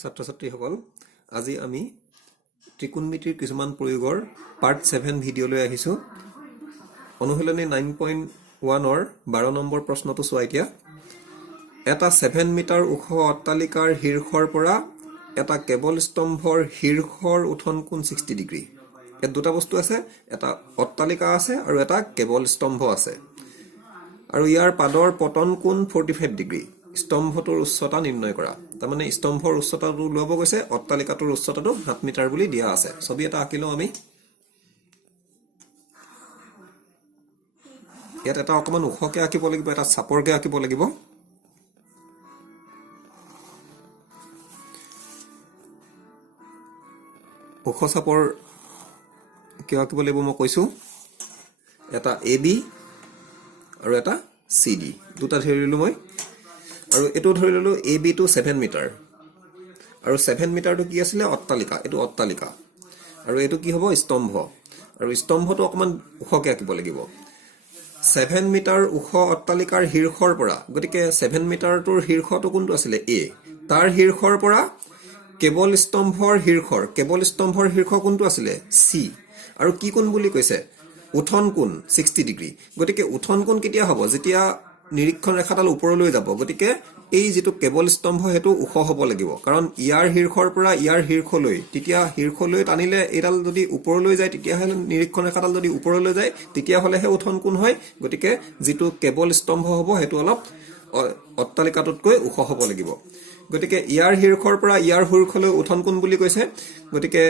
ছাত্ৰ ছাত্ৰীসকল আজি আমি ত্ৰিকোণমিতিৰ কিছুমান প্ৰয়োগৰ পাৰ্ট 7 ভিডিঅ'লৈ আহিছোঁ। অনুশীলনী 9.1 12 নম্বৰ প্ৰশ্নটো চোৱা এতিয়া। এটা 7 মিটাৰ ওখ অট্টালিকাৰ শীৰ্ষৰ পৰা এটা কেবল স্তম্ভৰ শীৰ্ষৰ উঠন কোণ 60 ডিগ্ৰী। ইয়াত দুটা বস্তু আছে, এটা অট্টালিকা আছে আৰু এটা কেবল স্তম্ভ আছে, আৰু ইয়াৰ পাদৰ পতন কোণ 45 ডিগ্ৰী। স্তম্ভটোৰ উচ্চতা নিৰ্ণয় কৰা। তাৰমানে স্তম্ভৰ উচ্চতাটো উলিয়াব গৈছে, অট্টালিকাটোৰ উচ্চতাটো 7 মিটাৰ বুলি দিয়া আছে। ছবি এটা আঁকি লওঁ আমি। ইয়াত এটা অকমান ওখকে আঁকিব লাগিব, এটা চাপৰকে আঁকিব লাগিব। ওখ চাপৰ কিয় আঁকিব লাগিব মই কৈছো। এটা AB আৰু এটা CD, দুটা ধৰি ললো মই, আৰু এইটো ধৰি ললো AB টো 7 মিটাৰ, আৰু 7 মিটাৰটো কি আছিলে? অট্টালিকা। এইটো অট্টালিকা, আৰু এইটো কি হ'ব? স্তম্ভ। আৰু স্তম্ভটো অকমান ওখকে আঁকিব লাগিব। 7 মিটাৰ ওখ অট্টালিকাৰ শীৰ্ষৰ পৰা, গতিকে 7 মিটাৰটোৰ শীৰ্ষটো কোনটো আছিলে? A। তাৰ শীৰ্ষৰ পৰা কেবল স্তম্ভৰ শীৰ্ষ কোনটো আছিলে? C। আৰু কি কোণ বুলি কৈছে? উঠন কোণ 60 ডিগ্ৰী। গতিকে উঠন কোণ কেতিয়া হ'ব? যেতিয়া নিৰীক্ষণ ৰেখাডাল ওপৰলৈ যাব। গতিকে এই যিটো কেবল স্তম্ভ সেইটো ওখ হ'ব লাগিব, কাৰণ ইয়াৰ শীৰ্ষৰ পৰা ইয়াৰ শীৰ্ষলৈ, তেতিয়া শীৰ্ষলৈ টানিলে এইডাল যদি ওপৰলৈ যায়, তেতিয়াহ'লে নিৰীক্ষণ ৰেখাডাল যদি ওপৰলৈ যায় তেতিয়াহ'লেহে উঠন কোণ হয়। গতিকে যিটো কেবল স্তম্ভ হ'ব সেইটো অলপ অট্টালিকাটোতকৈ ওখ হ'ব লাগিব। গতিকে ইয়াৰ শীৰ্ষৰ পৰা ইয়াৰ শীৰ্ষলৈ উঠন কোণ বুলি কৈছে। গতিকে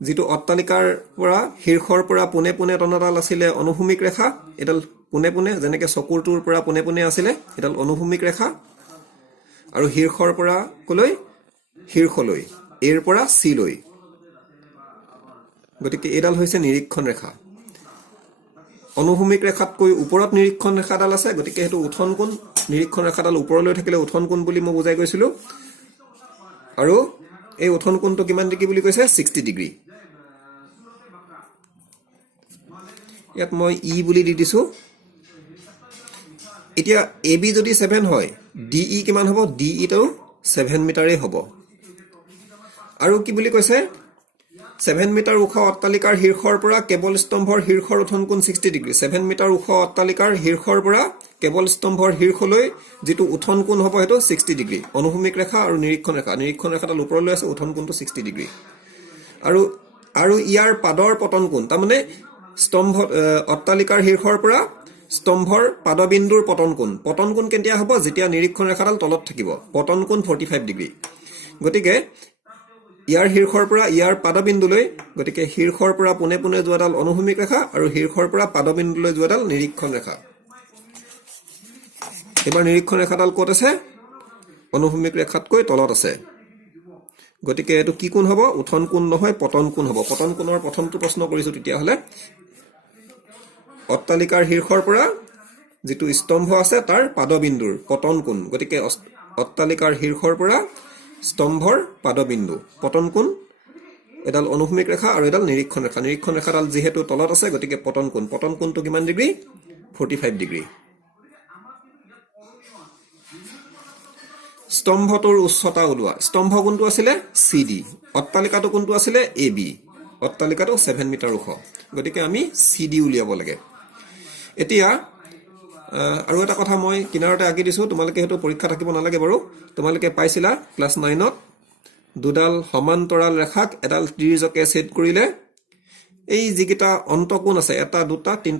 যিটো অট্টালিকাৰ পৰা শীৰ্ষৰ পৰা পোনে পোনে টনাডাল আছিলে অনুভূমিক ৰেখা, এডাল পোনে পোনে, যেনেকে চকুৰটোৰ পৰা পোনে পোনে আছিলে, এডাল অনুভূমিক ৰেখা। আৰু শীৰ্ষৰ পৰা কলৈ? শীৰ্ষলৈ, এৰ পৰা C লৈ। গতিকে এইডাল হৈছে নিৰীক্ষণ ৰেখা। অনুভূমিক ৰেখাতকৈ ওপৰত নিৰীক্ষণ ৰেখাডাল আছে, গতিকে সেইটো উঠন কোণ। নিৰীক্ষণ ৰেখাডাল ওপৰলৈ থাকিলে উঠন কোণ বুলি মই বুজাই গৈছিলো। আৰু এই উঠন কোণটো কিমান ডিগ্ৰী বুলি কৈছে? 60 ডিগ্ৰী। ইয়াত মই E বুলি দি দিছো। এতিয়া AB যদি 7 হয়, DE কিমান হ'ব? DE টো 7 মিটাৰেই হ'ব। আৰু কি বুলি কৈছে? 7 মিটাৰ ওখ অট্টালিকাৰ শীৰ্ষৰ পৰা কেবল স্তম্ভৰ শীৰ্ষৰ উঠন কোণ 60 ডিগ্ৰী। 7 মিটাৰ ওখ অট্টালিকাৰ শীৰ্ষৰ পৰা কেবল স্তম্ভৰ শীৰ্ষলৈ যিটো উঠন কোণ হ'ব সেইটো 60 ডিগ্ৰী। অনুভূমিক ৰেখা আৰু নিৰীক্ষণ ৰেখাডাল ওপৰলৈ আছে, উঠন কোণটো 60 ডিগ্ৰী। আৰু ইয়াৰ পাদৰ পতন কোণ, তাৰমানে অট্টালিকাৰ শীৰ্ষৰ পৰা স্তম্ভৰ পাদবিন্দুৰ পতন কোণ কেতিয়া হ'ব? যেতিয়া নিৰীক্ষণ ৰেখাডাল তলত থাকিব। পতন কোণ 45 ডিগ্ৰী। গতিকে ইয়াৰ শীৰ্ষৰ পৰা ইয়াৰ পাদবিন্দুলৈ, গতিকে শীৰ্ষৰ পৰা পোনে পোনে যোৱাডাল অনুভূমিক ৰেখা আৰু শীৰ্ষৰ পৰা পাদবিন্দুলৈ যোৱাডাল নিৰীক্ষণ ৰেখা। এইবাৰ নিৰীক্ষণ ৰেখাডাল ক'ত আছে? অনুভূমিক ৰেখাতকৈ তলত আছে। গতিকে এইটো কি কোণ হ'ব? উঠন কোণ নহয়, পতন কোণ হ'ব। পতন কোণৰ প্ৰথমটো প্ৰশ্ন কৰিছো। তেতিয়াহ'লে অট্টালিকাৰ শীৰ্ষৰ পৰা যিটো স্তম্ভ আছে তাৰ পাদবিন্দুৰ পতন কোণ। গতিকে অট্টালিকাৰ শীৰ্ষৰ পৰা স্তম্ভৰ পাদবিন্দু পতন কোণ, এডাল অনুভূমিক ৰেখা আৰু এডাল নিৰীক্ষণ ৰেখা। নিৰীক্ষণ ৰেখাডাল যিহেতু তলত আছে, গতিকে পতন কোণটো কিমান ডিগ্ৰী? 45 ডিগ্ৰী। স্তম্ভটোৰ উচ্চতা ওলোৱা। স্তম্ভ কোনটো আছিলে? CD। অট্টালিকাটো কোনটো আছিলে? AB। অট্টালিকাটো 7 মিটাৰ ওখ, গতিকে আমি CD উলিয়াব লাগে। এতিয়া আৰু এটা কথা মই কিনাৰতে আঁকি দিছো, তোমালোকে সেইটো পৰীক্ষা থাকিব নালাগে বাৰু। তোমালোকে পাইছিলা ক্লাছ 9ত দুডাল সমান্তৰাল ৰেখাক এডাল ত্ৰিজকে ছেদ কৰিলে এই যিকেইটা অন্তকোণ আছে, 1 2 3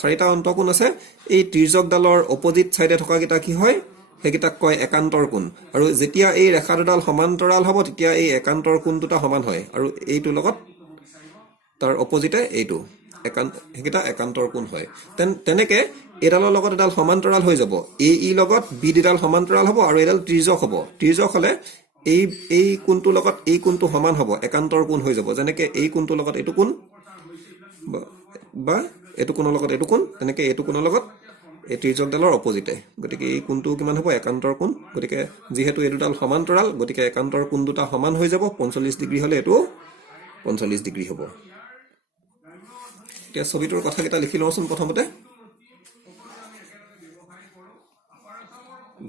4টা অন্তকোণ আছে, এই ত্ৰিজকডালৰ অপজিট চাইডে থকা কেইটা কি হয়? সেইকেইটাক কয় একান্তৰ কোণ। আৰু যেতিয়া এই ৰেখা দুডাল সমান্তৰাল হ'ব তেতিয়া এই একান্তৰ কোণ দুটা সমান হয়, আৰু এইটোৰ লগত তাৰ অপজিটে এইটো সেইকেইটা একান্তৰ কোণ হয়। তেনেকে এইডালৰ লগত এডাল সমান্তৰাল হৈ যাব। AE লগত BD ডাল সমান্তৰাল হ'ব আৰু এডাল ত্ৰিজক হ'ব। ত্ৰিজক হ'লে এই কোণটোৰ লগত এই কোণটো সমান হ'ব, একান্তৰ কোণ হৈ যাব। যেনেকে এই কোণটোৰ লগত এইটো কোণ, বা এইটো কোণৰ লগত এইটো কোণ, তেনেকে এইটো কোণৰ লগত এই ত্ৰিজকডালৰ অপজিটে। গতিকে এই কোণটো কিমান হ'ব? একান্তৰ কোণ। গতিকে যিহেতু এই দুডাল সমান্তৰাল, গতিকে একান্তৰ কোণ দুটা সমান হৈ যাব। 45 ডিগ্ৰী হ'লে এইটো 45 ডিগ্ৰী হ'ব। এতিয়া ছবিটোৰ কথাকেইটা লিখি লওঁচোন প্ৰথমতে।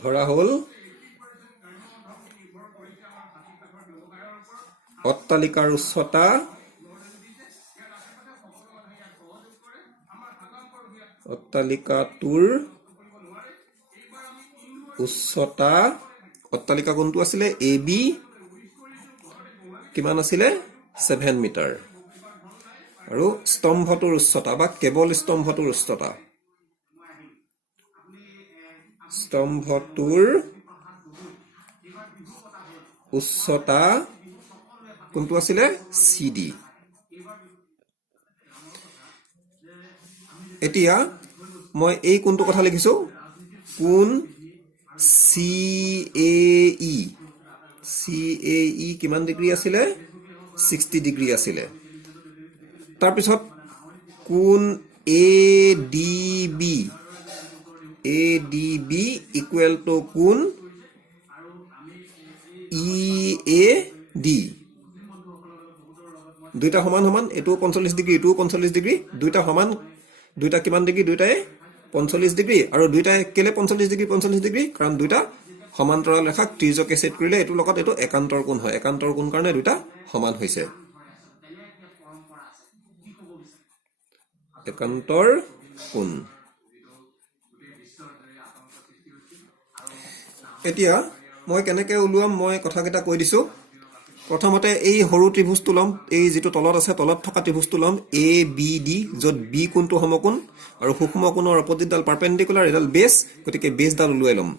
ধৰা হ'ল অট্টালিকাৰ উচ্চতা অট্টালিকাটোৰ উচ্চতা অট্টালিকা কোনটো আছিলে এ বি কিমান আছিলে 7 মিটাৰ আৰু স্তম্ভটোৰ উচ্চতা বা কেৱল স্তম্ভটোৰ উচ্চতা স্তম্ভটোৰ উচ্চতা কোনটো আছিলে CD এতিয়া মই এই কোনটো কথা লিখিছো কোন CAE কিমান ডিগ্ৰী আছিলে 60 ডিগ্ৰী আছিলে তাৰ পিছত কোন ADB ইকুৱেল টু কোন EAD দুইটা সমান সমান এটো 45 ডিগ্ৰী এটো 45 ডিগ্ৰী দুইটা সমান দুইটা কিমান ডিগ্ৰী দুইটাই 45 ডিগ্ৰী আৰু দুইটাই কেলে 45 ডিগ্ৰী কাৰণ দুইটা সমান্তৰাল ৰেখাক ত্ৰিজকে ছেদ কৰিলে এটো লগত এটো একান্তৰ কোণ হয় একান্তৰ কোণ কাৰণে দুইটা সমান হৈছে একান্তৰ কোণ এতিয়া মই কেনেকৈ উলুৱাম মই কথা কেইটা কৈ দিছো প্ৰথমতে এই হৰু ত্ৰিভুজটো লম এই যেটো তলত আছে তলত থকা ত্ৰিভুজটো লম ABD যত B কোণটো সমকোণ আৰু সূক্ষ্ম কোণৰ অপজিটডাল পাৰপেন্ডিকুলাৰ এডাল বেস গতিকে বেসডাল উলুৱাই লম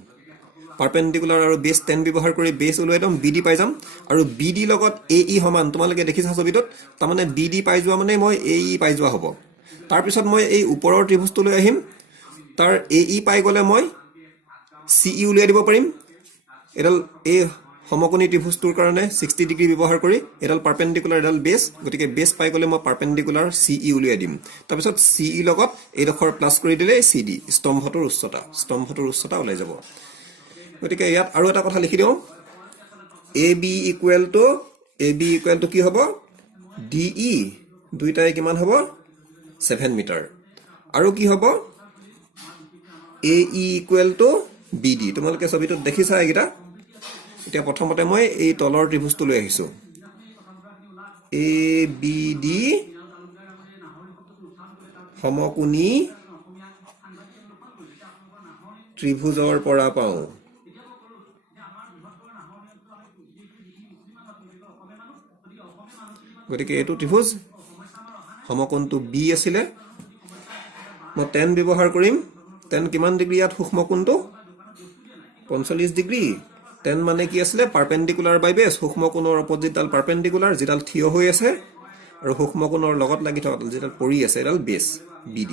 পাৰপেন্ডিকুলাৰ আৰু বেস 10 ব্যৱহাৰ কৰি বেস উলুৱাই লম BD পাই যাম আৰু BD লগত AE সমান তোমালোকে দেখিছা ছবিটোত তাৰমানে BD পাই যোৱা মানে মই AE পাই যোৱা হ'ব তাৰ পিছত মই এই ওপৰৰ ত্ৰিভুজটো লৈ আহিম তাৰ AE পাই গলে মই CE উলিয়াই দিব পাৰিম এডাল এই সমকোণী ত্ৰিভুজটোৰ কাৰণে 60 ডিগ্ৰী ব্যৱহাৰ কৰি এডাল পাৰপেন্ডিকুলাৰ এডাল বেস গতিকে বেস পাই গলে মই পাৰপেন্ডিকুলাৰ CE উলিয়াই দিম তাৰ পিছত CE লগত এই ডখৰ প্লাস কৰি দিলে CD স্তম্ভটোৰ উচ্চতা ওলাই যাব গতিকে ইয়াত আৰু এটা কথা লিখি দিও AB ইকুৱেল টু কি হ'ব DE দুইটাই কিমান হ'ব 7 মিটাৰ আৰু কি হ'ব AE ইকুৱেল টু BD তোমালোকে ছবিটোত দেখিছা এইটা এতিয়া প্ৰথমতে মই এই তলৰ ত্ৰিভুজটো লৈ আহিছো ABD সমকোণী ত্ৰিভুজৰ পৰা পাওঁ গতিকে এটো ত্ৰিভুজ সমকোণটো B আছিলে মই 10 ব্যৱহাৰ কৰিম 10 কিমান ডিগ্ৰী ইয়াত সূক্ষ্ম কোণটো 45 ডিগ্ৰী 10 মানে কি আছিলে পাৰপেন্ডিকুলাৰ বাই বেস সূক্ষ্ম কোণৰ অপজিটডাল পাৰপেন্ডিকুলাৰ যেডাল থিয় হৈ আছে আৰু সূক্ষ্ম কোণৰ লগত লাগি থকা যেডাল পৰি আছে এডাল বেস BD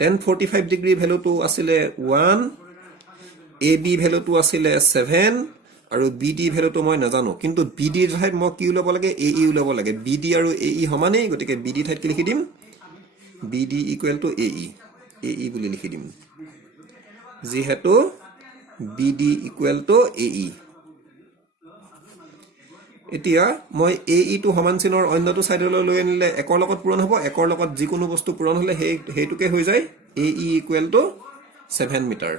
1045 ডিগ্ৰী ভ্যালুটো আছিলে 1 AB ভ্যালুটো আছিলে 7 আৰু BD ভ্যালুটো মই নাজানো কিন্তু BD ৰ ঠাইত মই কি উলাব লাগে AE উলাব লাগে BD আৰু AE সমানেই গতিকে BD ঠাইত কি লিখি দিম BD ইকুৱেল টু AE বুলি লিখি দিম যিহেতু BD ইকুৱেল টু AE এতিয়া মই AE টো সমান চিনৰ অন্যটো সাইডলৈ লৈ আনিলে একৰ লগত পূৰণ হ'ব একৰ লগত যিকোনো বস্তু পূৰণ হলে হেইটোকে হৈ যায় AE ইকুৱেল টু 7 মিটাৰ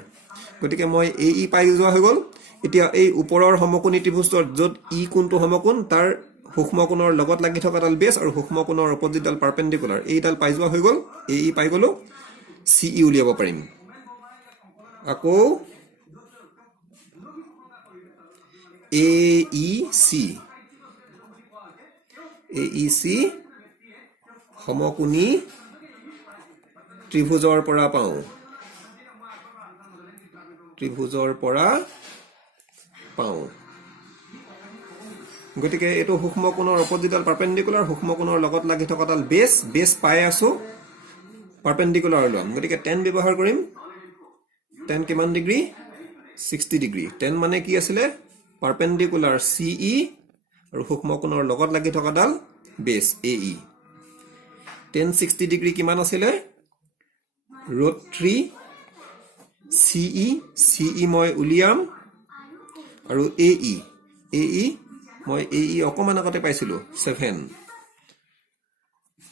গতিকে মই AE পাই যোৱা হৈ গল এতিয়া এই ওপৰৰ সমকোণী ত্ৰিভুজৰ যত E কোণটো সমকোণ তাৰ সূক্ষ্ম কোণৰ লগত লাগি থকা ডাল বেস আৰু সূক্ষ্ম কোণৰ অপজিটডাল পাৰপেন্ডিকুলাৰ এইডাল পাই যোৱা হৈ গল AE পাই গলো CE উলিয়াব পাৰিম আকৌ AEC সমকোণী ত্ৰিভুজৰ পৰা পাওঁ গতিকে এটো সূক্ষ্ম কোণৰ অপজিটডাল পাৰপেন্ডিকুলাৰ সূক্ষ্ম কোণৰ লগত লাগি থকা ডাল বেস পাই আছো পাৰপেন্ডিকুলাৰ লম গতিকে 10 ব্যৱহাৰ কৰিম 10 কিমান ডিগ্ৰী 60 ডিগ্ৰী 10 মানে কি আছিলে পাৰপেন্ডিকুলাৰ CE আৰু সূক্ষ্ম কোণৰ লগত লাগি থকা ডাল বেস AE 1060 ডিগ্ৰী কিমান আছিলে √3 CE মই উলিয়াম আৰু AE মই AE অকমান আগতে পাইছিলো 7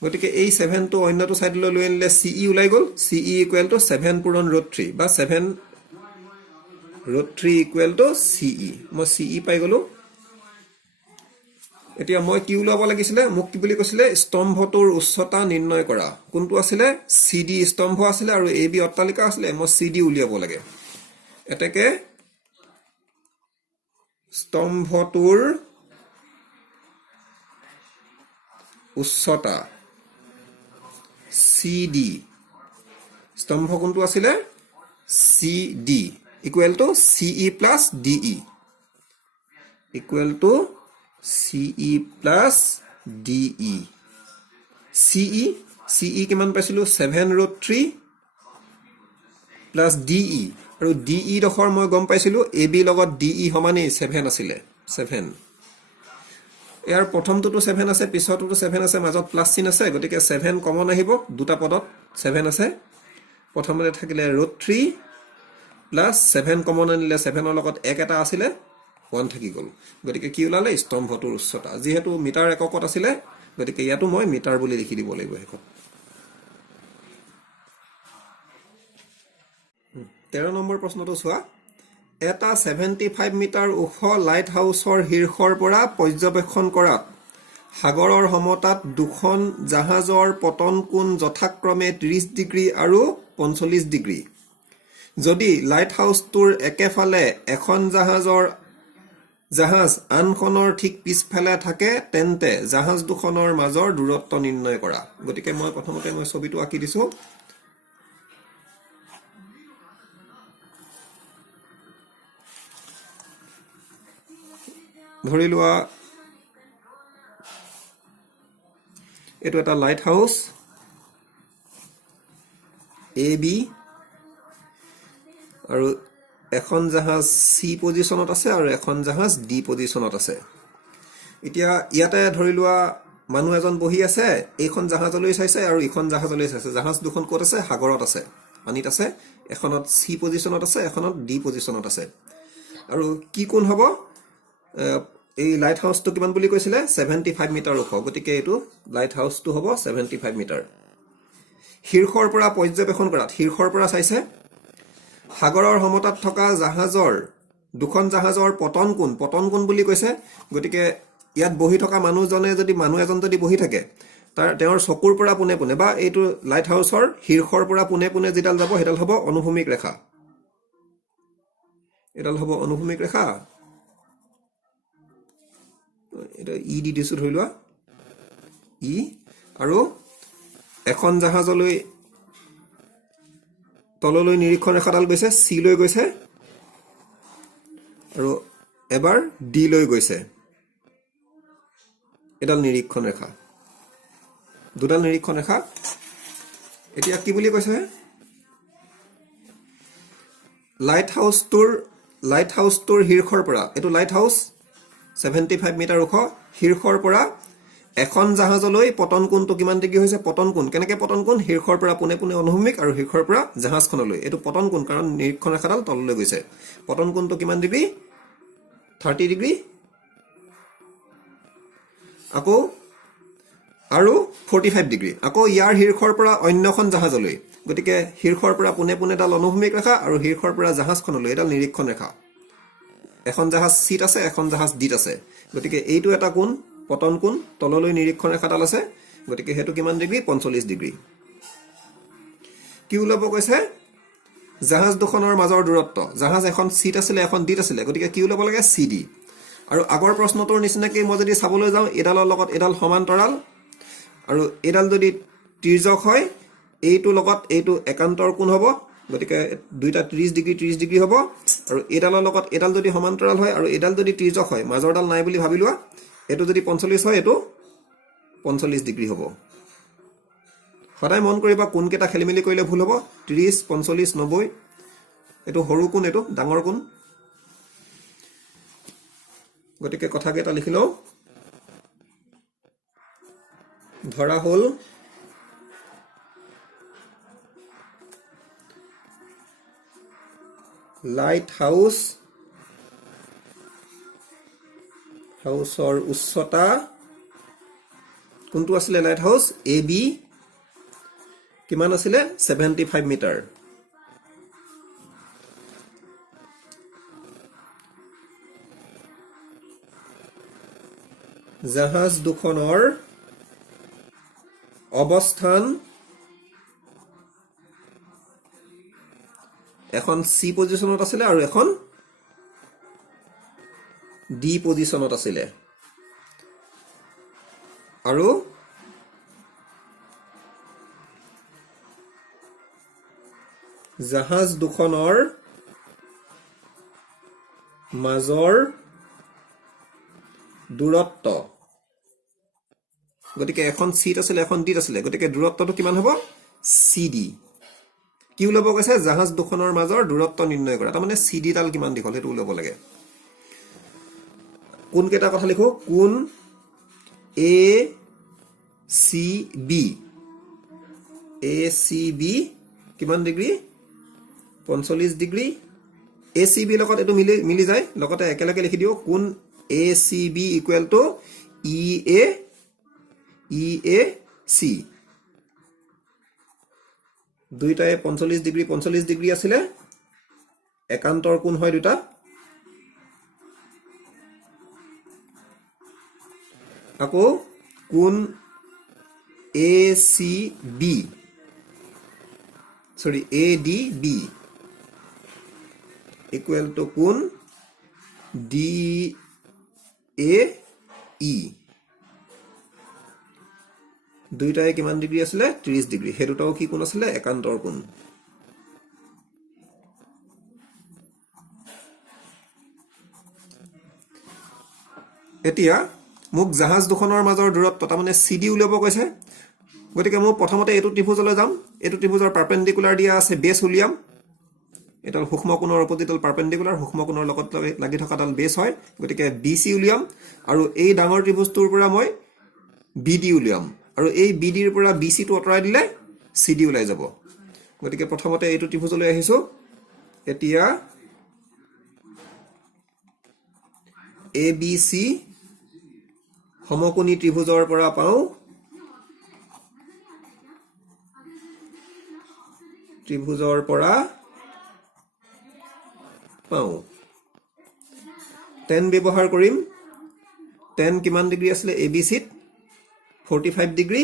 গতিকে এই 7 টো অন্যটো সাইডলৈ লৈ আনিলে CE উলাই গল CE ইকুৱেল টু 7 পূৰণ √3 বা 7 √3 ইকুৱেল টু CE মই CE পাই গলো এতিয়া মই কি উলিয়াব লাগিছিলে মোক কি বুলি কৈছিলে স্তম্ভটোৰ উচ্চতা নিৰ্ণয় কৰা কোনটো আছিলে CD স্তম্ভ আছিলে আৰু AB অট্টালিকা আছিলে মই CD উলিয়াব লাগে এতেকে স্তম্ভটোৰ উচ্চতা CD স্তম্ভ কোনটো আছিলে CD equal to CE plus DE equal to CE plus DE CE কিমান পাইছিলো 7√3 plus DE আৰু DE ডখৰ মই গম পাইছিলো AB লগত DE সমানে 7 আছিলে 7 ইয়াৰ প্ৰথমটোটো 7 আছে পিছৰটোটো 7 আছে মাজত প্লাস চিন আছে গতিকে 7 কমন আহিব দুটা পদত 7 আছে প্ৰথমতে থাকিলে √3 প্লাস 7 কমন আনিলে 7 ৰ লগত 1 এটা আছিলে 1 থাকি গল গতিকে কি ওলালে স্তম্ভটোৰ উচ্চতা যেহেতু মিটাৰ এককত আছিলে গতিকে ইয়াতো মই মিটাৰ বুলি লিখি দিব লাগিব হেকত 13 নম্বৰ প্ৰশ্নটো চোৱা এটা 75 মিটাৰ ওখ লাইট হাউচৰ শীৰ্ষৰ পৰা পৰ্যবেক্ষণ কৰাত সাগৰৰ সমতাত দুখন জাহাজৰ পতন কোণ যথাক্ৰমে 30 ডিগ্ৰী আৰু 45 ডিগ্ৰী যদি লাইট হাউচটোৰ একেফালে এখন জাহাজ আনখনৰ ঠিক পিছফালে থাকে তেন্তে জাহাজ দুখনৰ মাজৰ দূৰত্ব নিৰ্ণয় কৰা গতিকে মই প্ৰথমতে মই ছবিটো আঁকি দিছো ধৰি লোৱা এটো এটা লাইট হাউস AB আৰু এখন জাহাজ C পজিশনত আছে আৰু এখন জাহাজ D পজিশনত আছে এতিয়া ইয়াতে ধৰি লোৱা মানুহ এজন বহি আছে এইখন জাহাজলৈ চাইছে আৰু ইখন জাহাজলৈ চাইছে জাহাজ দুখন ক'ত আছে সাগৰত আছে পানীত আছে এখনত C পজিশনত আছে এখনত D পজিশনত আছে আৰু কি কোণ হ'ব এই লাইট হাউসটো কিমান বুলি কৈছিলে 75 মিটাৰ ওখ গতিকে এটো লাইট হাউসটো হ'ব 75 মিটাৰ শীৰ্ষৰ পৰা পৰ্যবেক্ষণ কৰাত শীৰ্ষৰ পৰা চাইছে সাগৰৰ সমতাত থকা দুখন জাহাজৰ পতন কোণ বুলি কৈছে গতিকে ইয়াত বহি থকা মানুহ এজন যদি বহি থাকে তেওঁৰ চকুৰ পৰা পুনে পুনে বা এইটো লাইট হাউসৰ শীৰ্ষৰ পৰা পুনে পুনে যেডাল যাব হেডাল হ'ব অনুভূমিক ৰেখা এডাল হ'ব অনুভূমিক ৰেখা এটা ই দি দিছো ধৰি লোৱা ই আৰু এখন জাহাজলৈ তললৈ নিৰীক্ষণ ৰেখাডাল গৈছে C লৈ গৈছে আৰু এবাৰ D লৈ গৈছে এডাল নিৰীক্ষণ ৰেখা দুডাল নিৰীক্ষণ ৰেখা এতিয়া কি বুলি কৈছে লাইট হাউসটোৰ শীৰ্ষৰ পৰা এটো লাইট হাউস 75 মিটাৰ ওখ শীৰ্ষৰ পৰা এখন জাহাজলৈ পতন কোণটো কিমান ডিগ্ৰী হৈছে পতন কোণ কেনেকৈ পতন কোণ শীৰ্ষৰ পৰা পুনে পুনে অনুভূমিক আৰু শীৰ্ষৰ পৰা জাহাজখনলৈ এটো পতন কোণ কাৰণ নিৰীক্ষণ ৰেখাডাল তললৈ গৈছে পতন কোণটো কিমান ডিগ্ৰী 30 ডিগ্ৰী আকৌ আৰু 45 ডিগ্ৰী আকৌ ইয়াৰ শীৰ্ষৰ পৰা অন্যখন জাহাজলৈ গতিকে শীৰ্ষৰ পৰা পুনে পুনে ডাল অনুভূমিক ৰেখা আৰু শীৰ্ষৰ পৰা জাহাজখনলৈ এডাল নিৰীক্ষণ ৰেখা এখন জাহাজ সিট আছে এখন জাহাজ ডিত আছে গতিকে এইটো এটা কোণ পতন কোণ তললৈ নিৰীক্ষণ ৰেখাডাল আছে গতিকে হেতু কিমান ডিগ্ৰী 45 ডিগ্ৰী কি উলাব কৈছে জাহাজ দুখনৰ মাজৰ দূৰত্ব জাহাজ এখন সিট আছিল এখন ডিত আছিল গতিকে কি উলাব লাগে CD আৰু আগৰ প্ৰশ্নটোৰ নিচিনাকৈ মই যদি চাবলৈ যাওঁ এডালৰ লগত এডাল সমান্তৰাল আৰু এডাল যদি তিৰ্যক হয় এইটো লগত এইটো একান্তৰ কোণ হ'ব গতিকে দুইটা 30 ডিগ্ৰী হ'ব আৰু এডালৰ লগত এডাল যদি সমান্তৰাল হয় আৰু এডাল যদি তিৰ্যক হয় মাজৰডাল নাই বুলি ভাবি লোৱা এটো যদি 45 হয় এটো 45 ডিগ্ৰী হ'ব সদায় মন কৰিবা কোন কেটা খেলিমেলি কৰিলে ভুল হ'ব 30 45 90 এটো সৰু কোণ এটো ডাঙৰ কোণ গতিকে কথা কেটা লিখি লও ধৰা হল লাইট হাউসৰ উচ্চতা কোনটো আছিলে লাইট হাউস AB কিমান আছিলে 75 মিটাৰ জাহাজ দুখনৰ অৱস্থান এখন সি পজিশনত আছিলে আৰু এখন ডি পজিশনত আছিলে আৰু জাহাজ দুখনৰ মাজৰ দূৰত্ব গতিকে এখন সিট আছিলে এখন ডিত আছিলে গতিকে দূৰত্বটো কিমান হ'ব সিডি কি ওলাব কৈছে জাহাজ দুখনৰ মাজৰ দূৰত্ব নিৰ্ণয় কৰা তাৰমানে সিডি ডাল কিমান দীঘল সেইটো ওলাব লাগে কোন কেইটা কথা লিখো কোন এ সি বি কিমান degree 45 degree A C B লগত এটো মিলি যায় লগতে একেলগে লিখি দিও কোন A C B equal to E A C দুইটাই 45 ডিগ্ৰী আছিলে একান্তৰ কোণ হয় দুটা আকৌ কোণ এ C B sorry A D B equal to কোণ ডি এ ই দুইটাই কিমান ডিগ্ৰী আছিলে 30 ডিগ্ৰী হে দুটাও কি কোণ আছিলে একান্তৰ কোণ এতিয়া মোক জাহাজ দুখনৰ মাজৰ দূৰত্ব তাৰমানে সিডি উলিয়াব কৈছে গতিকে মই প্ৰথমতে এটো ত্ৰিভুজলৈ যাম এটো ত্ৰিভুজৰ পাৰপেন্ডিকুলাৰ দিয়া আছে বেছ উলিয়াম এটাল সূক্ষ্ম কোণৰ অপজিটল পাৰপেন্ডিকুলাৰ সূক্ষ্ম কোণৰ লগত লাগি থকা ডাল বেছ হয় গতিকে বিসি উলিয়াম আৰু এই ডাঙৰ ত্ৰিভুজটোৰ পৰা মই বিডি উলিয়াম আৰু এই বিডিৰ পৰা বিসি টো অতৰাই দিলে সিডি উলাই যাব গতিকে প্ৰথমতে এটো ত্ৰিভুজলৈ আহিছো এতিয়া এ বি সি সমকোণী ত্ৰিভুজৰ পৰা পাও ত্ৰিভুজৰ পৰা পাও tan ব্যৱহাৰ কৰিম tan কিমান ডিগ্ৰী আছিল ABC ত 45 ডিগ্ৰী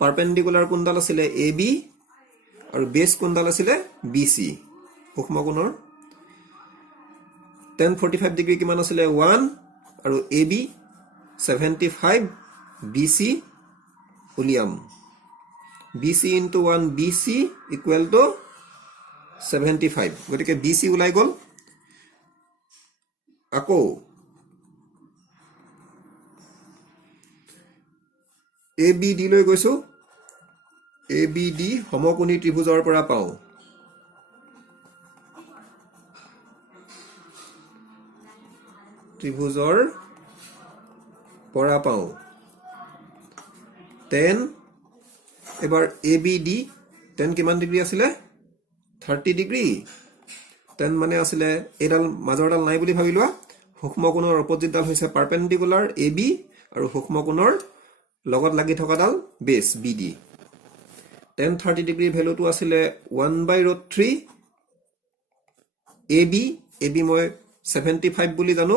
পাৰপেন্ডিকুলাৰ কোণডাল আছিল AB আৰু বেছ কোণডাল আছিল BC সূক্ষ্ম কোণৰ tan 45 ডিগ্ৰী কিমান আছিল 1 আৰু AB 75 BC উলিয়াম BC into 1 BC equal to 75 গতিকে BC উলাই গল আকৌ ABD লৈ গৈছো ABD সমকোণী ত্ৰিভুজৰ পৰা পাও ত্ৰিভুজৰ পৰা পাও tan এবাৰ ABD tan কিমান ডিগ্ৰী আছিলে 30 ডিগ্ৰী tan মানে আছিলে এডাল মাজৰডাল নাই বুলি ভাবিলোৱা সূক্ষ্ম কোণৰ অপজিট ডাল হৈছে পাৰপেন্ডিকুলাৰ AB আৰু সূক্ষ্ম কোণৰ লগত লাগি থকা ডাল বেছ BD tan 30 ডিগ্ৰী ভ্যালুটো আছিলে 1/√3 AB মই 75 বুলি জানো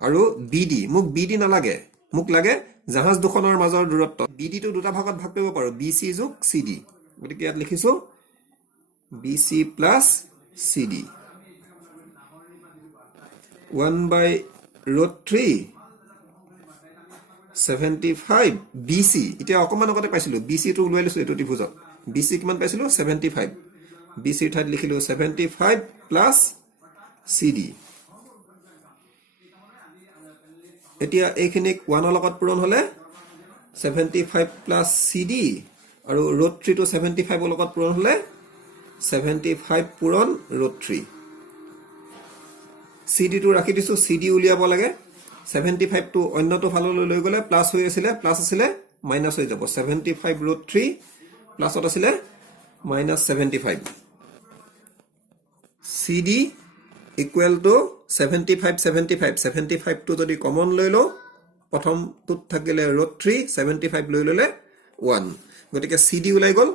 আৰু BD মোক BD নালাগে মোক লাগে জাহাজ দুখনৰ মাজৰ দূৰত্ব BD টো দুটা ভাগত ভাগ কৰিব পাৰো BC যোগ CD গতিকে ইয়াত লিখিছো BC plus CD 1/√3 75 BC এতিয়া অকমান আগতে পাইছিলো BC টো উলাই লৈছো এটো ত্ৰিভুজত BC কিমান পাইছিলো 75 BC ঠাইত লিখিলো 75 plus CD এতিয়া এইখিনিক 1 লগত পূৰণ হলে 75 plus CD আৰু √3 টো 75 লগত পূৰণ হলে 75 পূৰণ √3 CD টো ৰাখি দিছো CD উলিয়াব লাগে 75 টো অন্যটো ফাললৈ লৈ গলে প্লাস হৈ আছিল প্লাস আছিল মাইনাস হৈ যাব 75 √3 প্লাসত আছিল -75 CD equal to 75 টো যদি কমন লৈ লো প্ৰথম টুত থাকিলে √3 75 লৈ ললে 1 গতিকে CD উলাই গল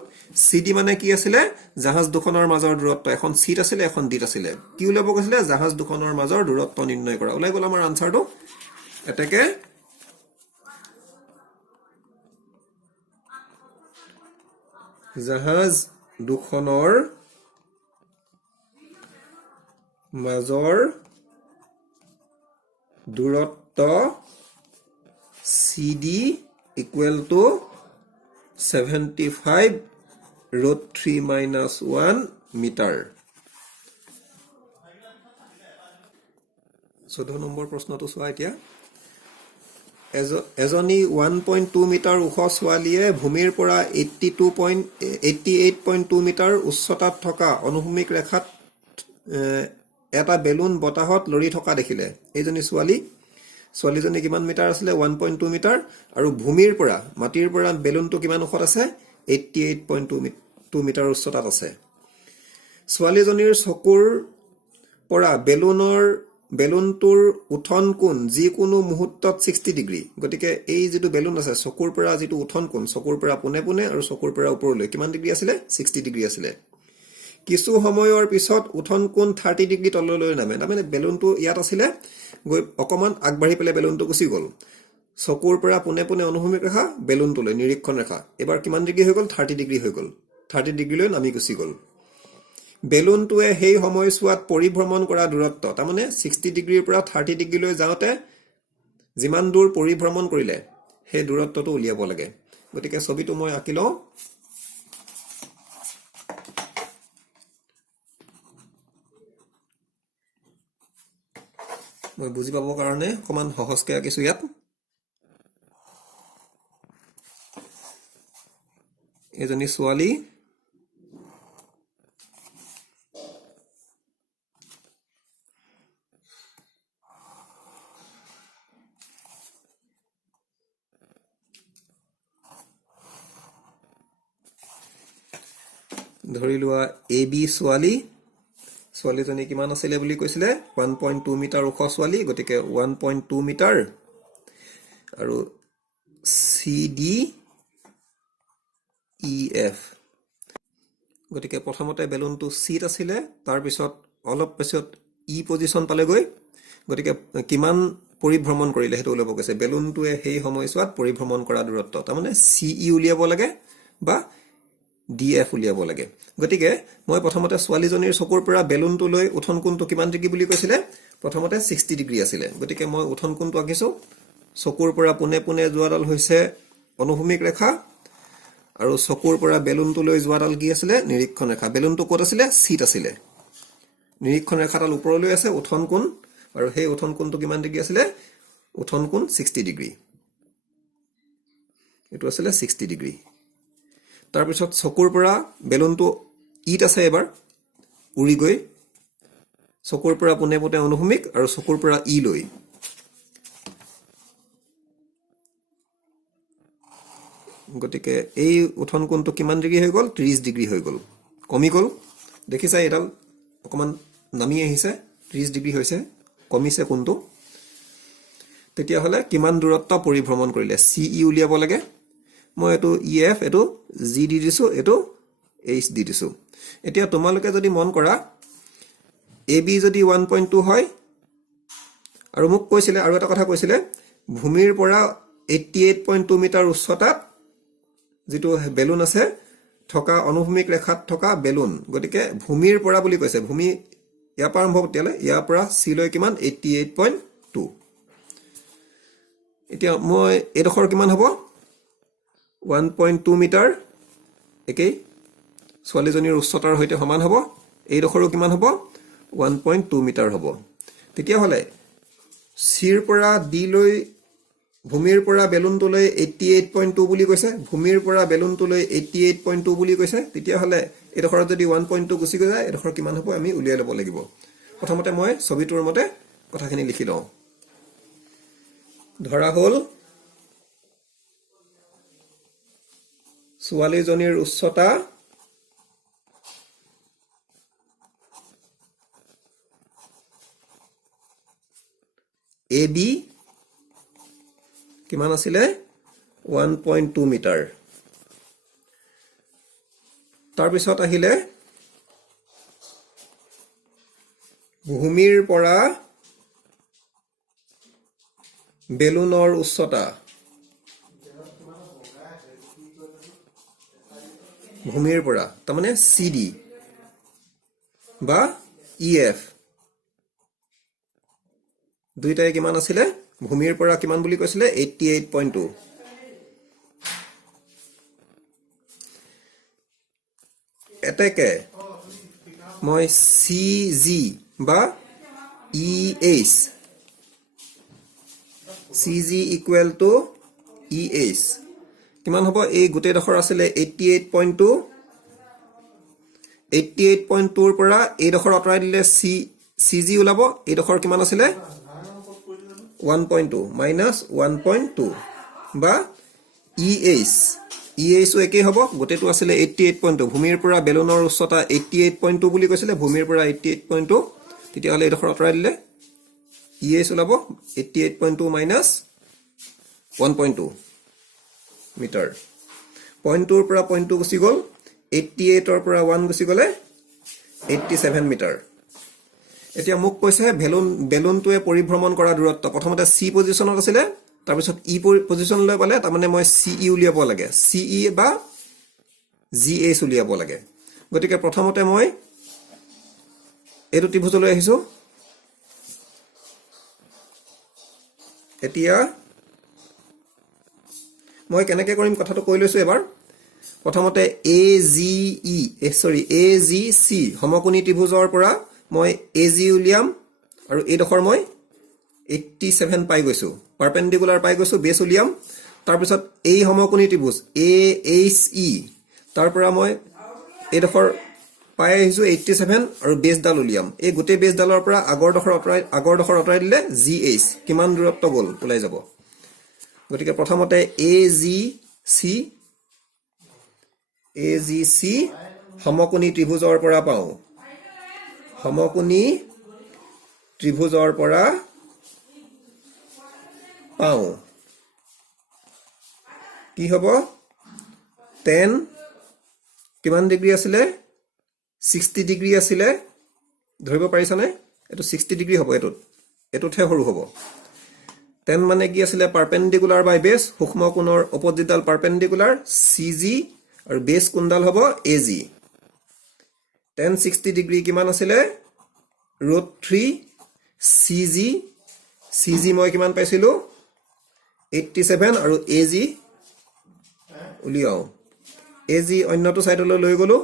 CD মানে কি আছিল জাহাজ দুখনৰ মাজৰ দূৰত্ব এখন সিট আছিল এখন ডিট আছিল কি উলাব কৈছিল জাহাজ দুখনৰ মাজৰ দূৰত্ব নিৰ্ণয় কৰা উলাই গল আমাৰ আনসাৰটো এতেকে জাহাজ দুখনৰ মাজৰ দূৰত্ব CD equal to 75 root 3 minus 1 meter. 14 number প্ৰশ্নটো চোৱা এতিয়া এজনী 1.2 মিটাৰ ওখ ছোৱালীয়ে ভূমিৰ পৰা 88.2 মিটাৰ উচ্চতাত থকা অনুভূমিক ৰেখাত এটা বেলুন বতাহত লৰি থকা দেখিলে এইজনী ছোৱালীজনী কিমান মিটাৰ আছিলে 1.2 মিটাৰ আৰু ভূমিৰ পৰা মাটিৰ পৰা বেলুনটো কিমান ওখত আছে 88.2 মিটাৰ উচ্চতাত আছে ছোৱালীজনীৰ চকুৰ পৰা বেলুনটোৰ উঠন কোণ যিকোনো মুহূৰ্তত 60 ডিগ্ৰী গতিকে এই যেটো বেলুন আছে চকুৰ পৰা যেটো উঠন কোণ চকুৰ পৰা পুনে পুনে আৰু চকুৰ পৰা ওপৰলৈ কিমান ডিগ্ৰী আছিলে 60 ডিগ্ৰী আছিলে কিছু সময়ৰ পিছত উঠন কোণ 30 ডিগ্ৰী তললৈ নামে মানে বেলুনটো ইয়াত আছিলে গৈ অকমান আগবাঢ়ি পেলে বেলুনটো গুচি গল চকুৰ পৰা পুনে পুনে অনুভূমিক ৰেখা বেলুনটোলৈ নিৰীক্ষণ ৰেখা এবাৰ কিমান ডিগ্ৰী হৈ গল 30 ডিগ্ৰী হৈ গল 30 ডিগ্ৰীলৈ নামি গুচি গল বেলুনটোৱে সেই সময়ছোৱাত পৰিভ্ৰমণ কৰা দূৰত্ব তাৰমানে 60 ডিগ্ৰীৰ পৰা 30 ডিগ্ৰীলৈ যাওঁতে যিমান দূৰ পৰিভ্ৰমণ কৰিলে সেই দূৰত্বটো উলিয়াব লাগে গতিকে ছবিটো মই আঁকি লওঁ মই বুজি পাবৰ কাৰণে অকমান সহজকৈ আঁকিছো ইয়াত এজনী ছোৱালী ধৰি লোৱা AB ছোৱালীজনী কিমান আছিলে বুলি কৈছিলে 1.2 মিটাৰ ওখ ছোৱালী গতিকে 1.2 মিটাৰ আৰু CDEF গতিকে প্ৰথমতে বেলুনটো সিট আছিলে তাৰ পিছত অলপ পিছত ই পজিশন পালেগৈ গতিকে কিমান পৰিভ্ৰমণ কৰিলে হেতু ওলাব কৈছে বেলুনটোৱে সেই সময়ছোৱাত পৰিভ্ৰমণ কৰা দূৰত্ব তাৰমানে CE উলিয়াব লাগে বা DF উলিয়াব লাগে গতিকে মই প্ৰথমতে ছোৱালীজনীৰ চকুৰ পৰা বেলুনটোলৈ উঠন কোণটো কিমান ডিগ্ৰী বুলি কৈছিলে প্ৰথমতে 60 ডিগ্ৰী আছিল গতিকে মই উঠন কোণটো আঁকিছো চকুৰ পৰা পুনে পুনে যোৱাডাল হৈছে অনুভূমিক ৰেখা আৰু চকুৰ পৰা বেলুনটোলৈ যোৱাডাল কি আছিল নিৰীক্ষণ ৰেখা বেলুনটো ক'ত আছিল সিট আছিল নিৰীক্ষণ ৰেখাডাল ওপৰলৈ আছে উঠন কোণ আৰু সেই উঠন কোণটো কিমান ডিগ্ৰী আছিল উঠন কোণ 60 ডিগ্ৰী এটো আছিল 60 ডিগ্ৰী তাৰ পিছত চকুৰ পৰা বেলুনটো ইট আছে এবাৰ উৰি গৈ চকুৰ পৰা পুনে পুনে অনুভূমিক আৰু চকুৰ পৰা ই লৈ গতিকে এই উঠন কোণটো কিমান ডিগ্ৰী হৈ গল 30 ডিগ্ৰী হৈ গল কমি গল দেখিছা এডাল অকমান নামি আহিছে 30 ডিগ্ৰী হৈছে কমিছে কোণটো তেতিয়া হলে কিমান দূৰত্ব পৰিভ্ৰমণ কৰিলে CE উলিয়াব লাগে মই এটো EF এটো G দি দিছো এটো H দি দিছো এতিয়া তোমালোকে যদি মন কৰা AB যদি 1.2 হয় আৰু মোক কৈছিলে আৰু এটা কথা কৈছিলে ভূমিৰ পৰা 88.2 মিটাৰ উচ্চতাত যেটো বেলুন আছে থকা অনুভূমিক ৰেখাত থকা বেলুন গতিকে ভূমিৰ পৰা বুলি কৈছে ভূমি ইয়াৰ পৰা আৰম্ভ কৰিলে ইয়াৰ পৰা C লৈ কিমান 88.2 এতিয়া মই এডখৰ কিমান হ'ব 1.2 মিটাৰ একেই ছোৱালীজনীৰ উচ্চতাৰ হৈতে সমান হ'ব এইডখৰো কিমান হ'ব 1.2 মিটাৰ হ'ব তেতিয়া হলে সিৰ পৰা ডি লৈ ভূমিৰ পৰা বেলুনটোলৈ 88.2 বুলি কৈছে ভূমিৰ পৰা বেলুনটোলৈ 88.2 বুলি কৈছে তেতিয়া হলে এইডখৰত যদি 1.2 গুচি যায় এইডখৰ কিমান হ'ব আমি উলিয়াই ল'ব লাগিব প্ৰথমতে মই ছবিটোৰ মতে কথাখিনি লিখি লওঁ ধৰা হল ছোৱালীজনীৰ উচ্চতা AB কিমান আছিলে 1.2 মিটাৰ তাৰ পিছত আহিলে ভূমিৰ পৰা বেলুনৰ উচ্চতা ভূমিৰ পৰা তাৰমানে CD বা EF দুইটাই কিমান আছিলে ভূমিৰ পৰা কিমান বুলি কৈছিলে 88.2 এতেকে মই CG বা EH CG equal to EH কিমান হ'ব এই গোটেই ডখৰ আছিলে 88.2 88.2 ৰ পৰা এই ডখৰ অতৰাই দিলে CG ওলাব এই ডখৰ কিমান আছিলে 1.2 minus 1.2 বা EH EH একেই হ'ব গোটেইটো আছিলে 88.2 ভূমিৰ পৰা বেলুনৰ উচ্চতা 88.2 বুলি কৈছিলে ভূমিৰ পৰা 88.2 তেতিয়া হলে এই ডখৰ অতৰাই দিলে EH ওলাব 88.2 minus 1.2 মিটাৰ 0.2 ৰ পৰা 0.2 গুচি গল 88 ৰ পৰা 1 গুচি গলে 87 মিটাৰ এতিয়া মোক কৈছে বেলুনটোৱে পৰিভ্ৰমণ কৰা দূৰত্ব প্ৰথমতে C পজিশনত আছিলে তাৰ পিছত E পজিশনলৈ পালে তাৰ মানে মই CE উলিয়াব লাগে CE বা GH উলিয়াব লাগে গতিকে প্ৰথমতে মই এইটো ত্ৰিভুজলৈ আহিছো এতিয়া মই কেনেকৈ কৰিম কথাটো কৈ লৈছো এবাৰ প্ৰথমতে AGC সমকোণী ত্ৰিভুজৰ পৰা মই AG উলিয়াম আৰু এই ডখৰ মই 87 পাই গৈছো পাৰপেন্ডিকুলাৰ পাই গৈছো বেস উলিয়াম তাৰ পিছত এই সমকোণী ত্ৰিভুজ AHE তাৰ পৰা মই এই ডখৰ পাই আহিছো 87 আৰু বেসডাল উলিয়াম এই গোটেই বেসডালৰ পৰা আগৰ ডখৰ অতৰাই দিলে GH কিমান দূৰত্ব গল ওলাই যাব গতিকে প্ৰথমতে AGC সমকোণী ত্ৰিভুজৰ পৰা পাও সমকোণী ত্ৰিভুজৰ পৰা পাও কি হ'ব tan কিমান ডিগ্ৰী আছিলে 60 ডিগ্ৰী আছিলে ধৰিব পাৰিছানে এটো 60 ডিগ্ৰী হ'ব এটোতহে সৰু হ'ব tan মানে কি আছিলে পাৰপেন্ডিকুলাৰ বাই বেস সূক্ষ্ম কোণৰ অপজিটডাল পাৰপেন্ডিকুলাৰ CG আৰু বেস কোণডাল হ'ব AG tan 60 ডিগ্ৰী কিমান আছিলে √3 CG মই কিমান পাইছিলো 87 আৰু AG উলিয়াও AG অন্যটো সাইডলৈ লৈ গলো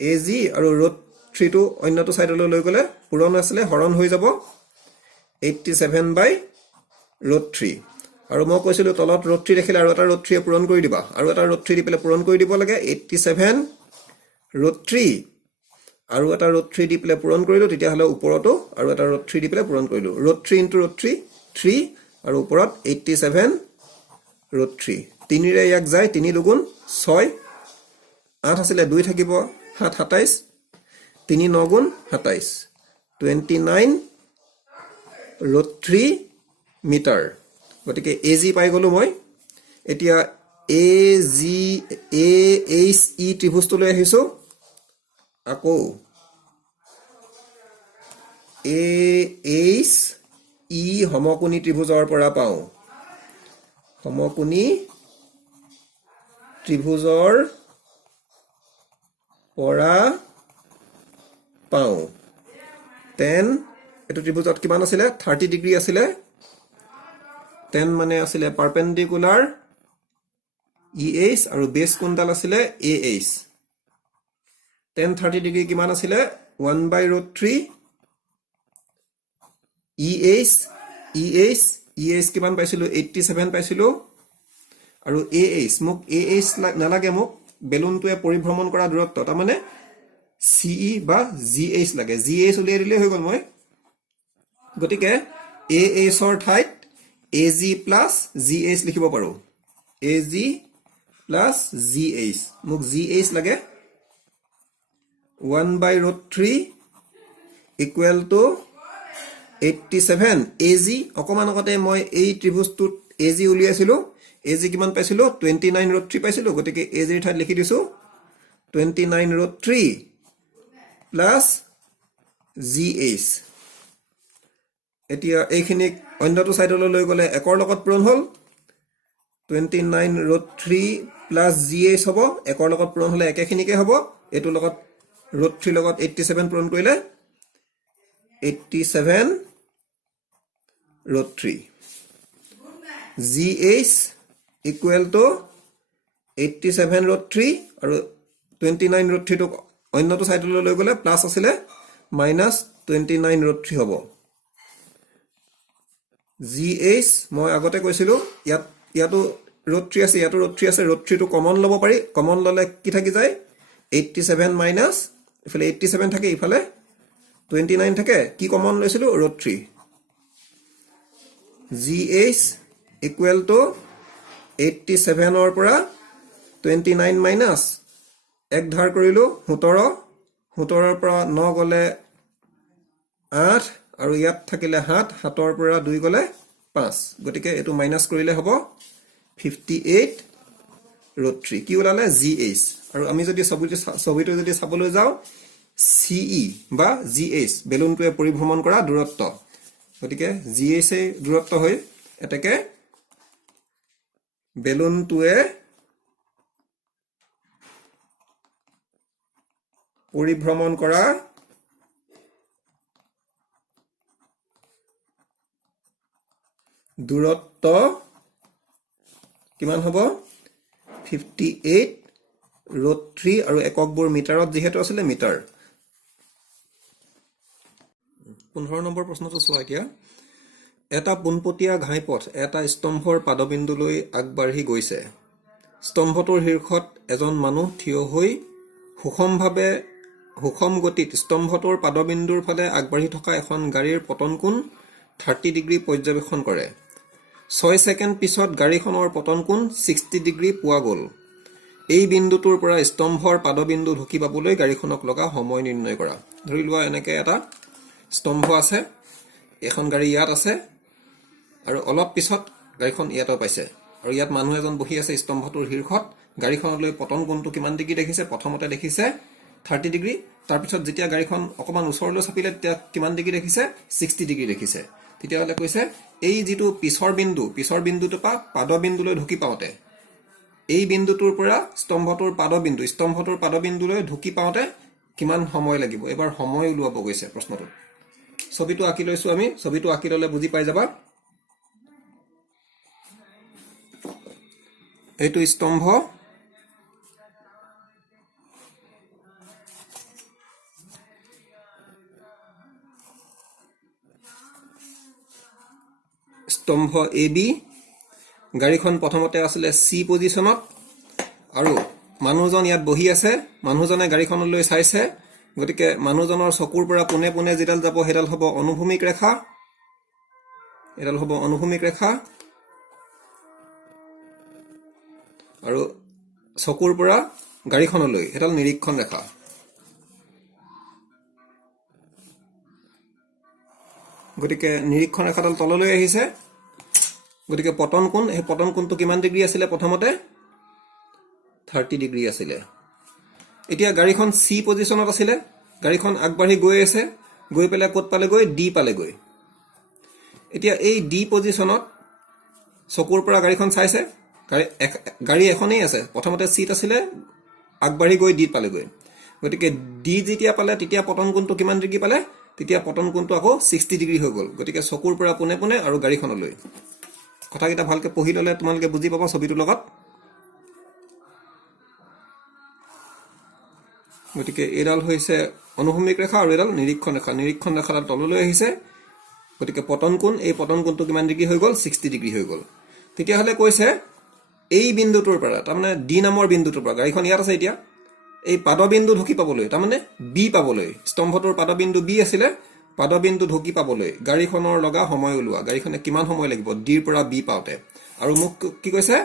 AG আৰু √3 টো অন্যটো সাইডলৈ লৈ গলে পূৰণ আসলে হৰণ হৈ যাব 87 by √3 আৰু মই কৈছিলো তলত √3 দেখিলে আৰু এটা √3 এ পূৰণ কৰি দিবা আৰু এটা √3 দি পেলে পূৰণ কৰি দিব লাগে 87 √3 আৰু এটা √3 দি পেলে পূৰণ কৰিলো তেতিয়া হলে ওপৰতো আৰু এটা √3 দি পেলে পূৰণ কৰিলো √3 * √3 3 আৰু ওপৰত 87 √3 3 ৰে এক যায় 3 দুগুণ 6 8 আছিল 2 থাকিব 7 27 3 9 গুণ 27 29 √3 মিটাৰ গতিকে AG পাই গলো মই এতিয়া AHE ত্ৰিভুজটোলৈ আহিছো আকৌ AHE সমকোণী ত্ৰিভুজৰ পৰা পাও সমকোণী ত্ৰিভুজৰ পৰা পাও tan এটো ত্ৰিভুজত কিমান আছিল 30 ডিগ্ৰী আছিল tan মানে আছিল পাৰপেন্ডিকুলাৰ EH আৰু বেস কোণডাল আছিল AH tan 30 ডিগ্ৰী কিমান আছিল 1/√3 EH কিমান পাইছিলো 87 পাইছিলো আৰু AH মোক AH নালাগে মোক বেলুনটোৱে পৰিভ্ৰমণ কৰা দূৰত্ব তাৰ মানে CE বা GH লাগে GH উলিয়াই দিলে হৈ গল মই গতিকে AH ৰ ঠাইত AG plus GH লিখিব পাৰো AG plus GH মোক GH লাগে 1/√3 equal to 87 AG অকমান আগতে মই এই ত্ৰিভুজটোত AG উলিয়াইছিলো AG কিমান পাইছিলো 29√3 পাইছিলো গতিকে AG ৰ ঠাইত লিখি দিছো 29√3 plus GH এতিয়া এইখিনিক অন্যটো সাইডলৈ লৈ গলে একৰ লগত পূৰণ হল 29√3 প্লাস GH হ'ব একৰ লগত পূৰণ হলে একেখিনিকে হ'ব এটো লগত √3 লগত 87 পূৰণ কৰিলে 87√3 GH equal to 87√3 আৰু 29√3 টো অন্যটো সাইডলৈ লৈ গলে প্লাস আছিলে -29√3 হ'ব GH মই আগতে কৈছিলো ইয়াতো √3 আছে ইয়াতো √3 আছে √3 টো কমন লব পাৰি কমন ললে কি থাকি যায় 87 মাইনাস ইফালে 87 থাকে ইফালে 29 থাকে কি কমন লৈছিলো √3 GH equal to 87 অৰ পৰা 29 মাইনাস এক ধাৰ কৰিলো 17 17 পৰা 9 গলে 8 আৰু ইয়াত থাকিলে 7 7 ৰ পৰা 2 গলে 5 গটিকে এটো মাইনাস কৰিলে হ'ব 58√3 কি ওলালে GH আৰু আমি যদি ছবিটো যদি চাবলৈ যাও CE বা GH বেলুনটোৱে পৰিভ্ৰমণ কৰা দূৰত্ব গটিকে GH এ দূৰত্ব হয় এটাকে বেলুনটোৱে পৰিভ্ৰমণ কৰা দূৰত্ব কিমান হ'ব 58√3 আৰু এককবোৰ মিটাৰত যেহেতু আছিল মিটাৰ 15 নম্বৰ প্ৰশ্নটো চোৱা এতিয়া এটা পোনপটীয়া ঘাইপথ এটা স্তম্ভৰ পাদবিন্দুলৈ আগবাঢ়ি গৈছে স্তম্ভটোৰ শীৰ্ষত এজন মানুহ থিয় হৈ সুষম গতিত স্তম্ভটোৰ পাদবিন্দুৰ ফালে আগবাঢ়ি থকা এখন গাড়ীৰ পতন কোণ 30 ডিগ্ৰী পৰ্যবেক্ষণ কৰে 6 ছেকেণ্ড পিছত গাড়ীখনৰ পতন কোণ 60 ডিগ্ৰী পোৱা গ'ল এই বিন্দুটোৰ পৰা স্তম্ভৰ পাদবিন্দু ঢুকি পাবলৈ গাড়ীখনক লগা সময় নিৰ্ণয় কৰা ধৰি লোৱা এনেকে এটা স্তম্ভ আছে এখন গাড়ী ইয়াত আছে আৰু অলপ পিছত গাড়ীখন ইয়াত পাইছে আৰু ইয়াত মানুহ এজন বহি আছে স্তম্ভটোৰ শীৰ্ষত গাড়ীখনলৈ পতন কোণটো কিমান ডিগ্ৰী দেখিছে প্ৰথমতে দেখিছে 30 ডিগ্ৰী তাৰ পিছত যেতিয়া গাড়ীখন অকমান ওচৰলৈ চাপিলে তেতিয়া কিমান ডিগ্ৰী দেখিছে 60 ডিগ্ৰী দেখিছে তেতিয়া হলে কৈছে এই যেটো পিছৰ বিন্দুটো পা পাদবিন্দুলৈ ঢুকি পাওতে এই বিন্দুটোৰ পৰা স্তম্ভটোৰ পাদবিন্দুলৈ ঢুকি পাওতে কিমান সময় লাগিব এবাৰ সময় উলিয়াব গৈছে প্ৰশ্নটো ছবিটো আঁকি লৈছো আমি ছবিটো আঁকি ললে বুজি পাই যাবা এইটো স্তম্ভ স্তম্ভ AB গাড়ীখন প্ৰথমতে আছিল C পজিশনত আৰু মানুহজন ইয়াত বহি আছে মানুহজনে গাড়ীখনলৈ চাইছে গতিকে মানুহজনৰ চকুৰ পৰা পুনে পুনে যেডাল যাব হেডাল হ'ব অনুভূমিক ৰেখা এডাল হ'ব অনুভূমিক ৰেখা আৰু চকুৰ পৰা গাড়ীখনলৈ হেডাল নিৰীক্ষণ ৰেখা গতিকে নিৰীক্ষণ ৰেখাডাল তললৈ আহিছে গতিকে পতন কোণ এই পতন কোণটো কিমান ডিগ্ৰী আছিল প্ৰথমতে 30 ডিগ্ৰী আছিল এতিয়া গাড়ীখন C পজিশনত আছিল গাড়ীখন আগবাঢ়ি গৈ আছে গৈ পেলে ক'ত পালেগৈ D পালেগৈ এতিয়া এই D পজিশনত চকুৰ পৰা গাড়ীখন চাইছে গাড়ী এখনেই আছে প্ৰথমতে সিট আছিল আগবাঢ়ি গৈ D পালেগৈ গতিকে D যেতিয়া পালে তেতিয়া পতন কোণটো কিমান ডিগ্ৰী পালে তেতিয়া পতন কোণটো আকৌ 60 ডিগ্ৰী হৈ গ'ল গতিকে চকুৰ পৰা পুনে পুনে আৰু গাড়ীখনলৈ কথাকিটা ভালকে পঢ়ি ললে তোমালোকে বুজি পাবা ছবিটোৰ লগত গতিকে এডাল হৈছে অনুভূমিক ৰেখা আৰু এডাল নিৰীক্ষণ ৰেখাডাল তললৈ আহিছে গতিকে পতন কোণ এই পতন কোণটো কিমান ডিগ্ৰী হৈ গ'ল 60 ডিগ্ৰী হৈ গ'ল তেতিয়া হলে কৈছে এই বিন্দুটোৰ পৰা তাৰমানে D নামৰ বিন্দুটোৰ পৰা গাড়ীখন ইয়াত আছে এতিয়া এই পাদবিন্দু ঢুকি পাবলৈ তাৰমানে B পাবলৈ স্তম্ভটোৰ পাদবিন্দু B আছিল পাদবিন্দু ঢুকি পাবলৈ গাড়ীখনৰ লগা সময় উলোৱা গাড়ীখনে কিমান সময় লাগিব D ৰ পৰা B পাওতে আৰু মোক কি কৈছে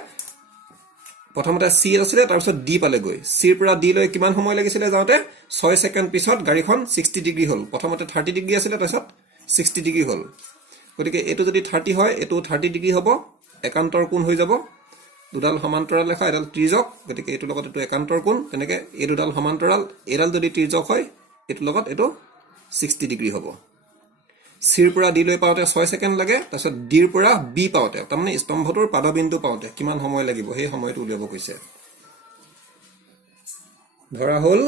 প্ৰথমতে C আছিল তাৰ পিছত D পালেগৈ C ৰ পৰা D লৈ কিমান সময় লাগিছিল যাওতে 6 ছেকেণ্ড পিছত গাড়ীখন 60 ডিগ্ৰী হল প্ৰথমতে 30 ডিগ্ৰী আছিল তাৰ পিছত 60 ডিগ্ৰী হল গতিকে এটো যদি 30 হয় এটো 30 ডিগ্ৰী হ'ব একান্তৰ কোণ হৈ যাব দুডাল সমান্তৰাল ৰেখা এডাল ত্ৰিজক গতিকে এটো লগত এটো একান্তৰ কোণ তেনেকে এই দুডাল সমান্তৰাল এডাল যদি ত্ৰিজক হয় এটো লগত এটো 60 ডিগ্ৰী হ'ব চিৰ পৰা ডি লৈ পাওঁতে 6 ছেকেণ্ড লাগে, তাৰপিছত ডিৰ পৰা বি পাওঁতে, তাৰমানে স্তম্ভটোৰ পাদবিন্দু পাওঁতে কিমান সময় লাগিব সেই সময়টো উলিয়াব কৈছে। ধৰা হ'ল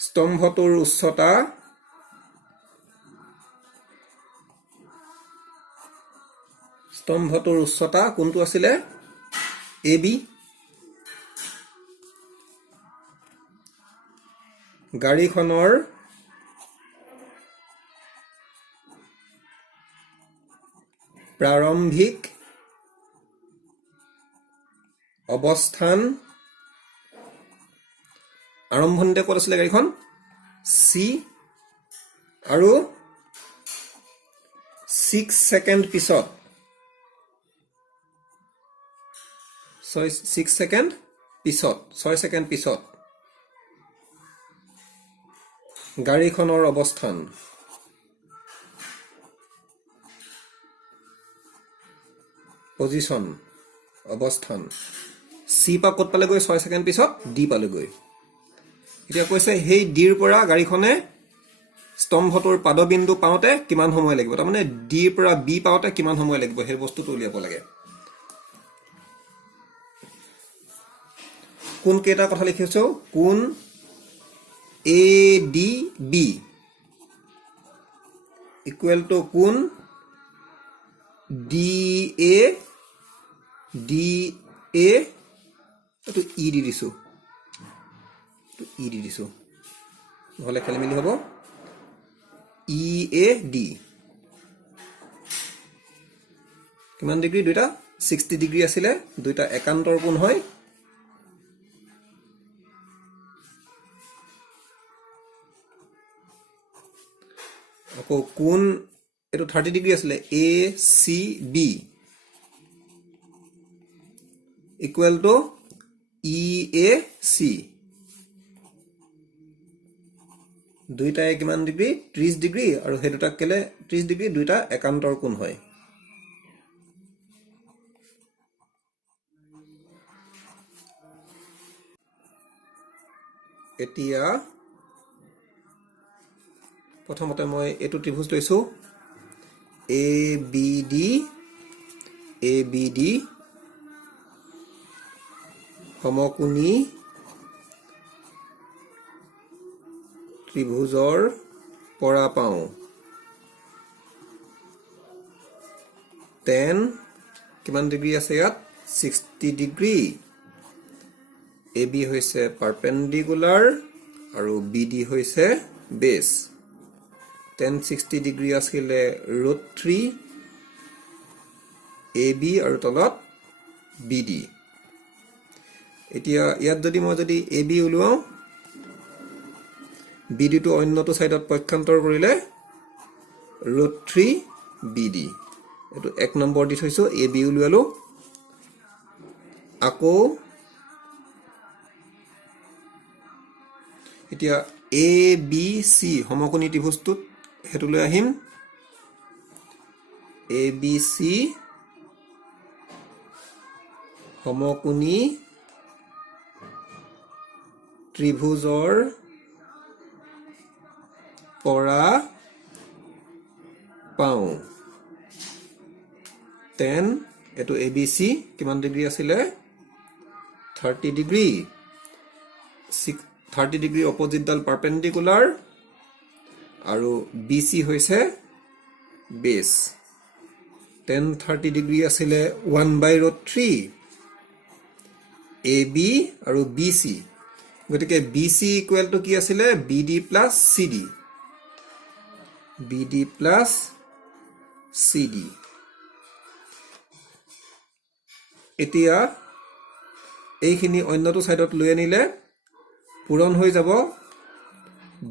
স্তম্ভটোৰ উচ্চতা কোনটো আছিলে? A B. গাড়ীখনৰ প্ৰাৰম্ভিক অৱস্থান, আৰম্ভণিতে ক'ত আছিলে গাড়ীখন? চি, আৰু 6 ছেকেণ্ড পিছত, 6 ছেকেণ্ড পিছত গাড়ীখনৰ অৱস্থান অৱস্থান চি পৰা ক'ত পালেগৈ? 6 ছেকেণ্ড পিছত ডি পালেগৈ। এতিয়া কৈছে সেই ডিৰ পৰা গাড়ীখনে স্তম্ভটোৰ পাদবিন্দু পাওঁতে কিমান সময় লাগিব, তাৰমানে ডিৰ পৰা বি পাওঁতে কিমান সময় লাগিব সেই বস্তুটো উলিয়াব লাগে। কোন কেইটা কথা লিখিছো? কোন A D B equal to কোন ডি এ এইটো ই দি দিছো, নহ'লে খেলি মেলি হ'ব। ই এ ডি কিমান ডিগ্ৰী? দুইটা 60 ডিগ্ৰী আছিলে, দুইটা একান্তৰ কোণ হয়। আকৌ কোণ এইটো 30 ডিগ্ৰী আছিলে, A C B equal to E A C, দুইটাই কিমান ডিগ্ৰী? 30 ডিগ্ৰী, আৰু সেই দুটা কেলে 30 ডিগ্ৰী? দুইটা একান্তৰ কোণ হয়। এতিয়া প্ৰথমতে মই এইটো ত্ৰিভুজ লৈছো, এ বি ডি সমকোণী ত্ৰিভুজৰ পৰা পাওঁ tan কিমান ডিগ্ৰী আছে ইয়াত? 60 ডিগ্ৰী। এ বি হৈছে পাৰপেণ্ডিকুলাৰ আৰু বি ডি হৈছে বেছ। tan 60 ডিগ্ৰী আছিলে √3 এ বি আৰু তলত বি ডি। এতিয়া ইয়াত যদি মই এ বি উলিয়াওঁ, বি ডিটো অন্যটো ছাইডত পক্ষান্তৰ কৰিলে √3 বি ডি। এইটো 1 নম্বৰ দি থৈছো, এ বি উলিয়ালো। আকৌ এতিয়া এ বি চি সমকোণী ত্ৰিভুজটোত হেতুলৈ আহিম। এ বি চি সমকোণী ত্ৰিভুজৰ পৰা পাওঁ tan, এইটো এ বি চি কিমান ডিগ্ৰী আছিলে? 30 ডিগ্ৰী। 30 ডিগ্ৰী অপজিটডাল পাৰপেণ্ডিকুলাৰ আৰু বি চি হৈছে বেছ। tan 30 ডিগ্ৰী আছিলে 1/√3 এ বি আৰু বি চি। গতিকে বি চি ইকুৱেল টু কি আছিলে? B D plus C D. এতিয়া এইখিনি অন্যটো ছাইডত লৈ আনিলে পূৰণ হৈ যাব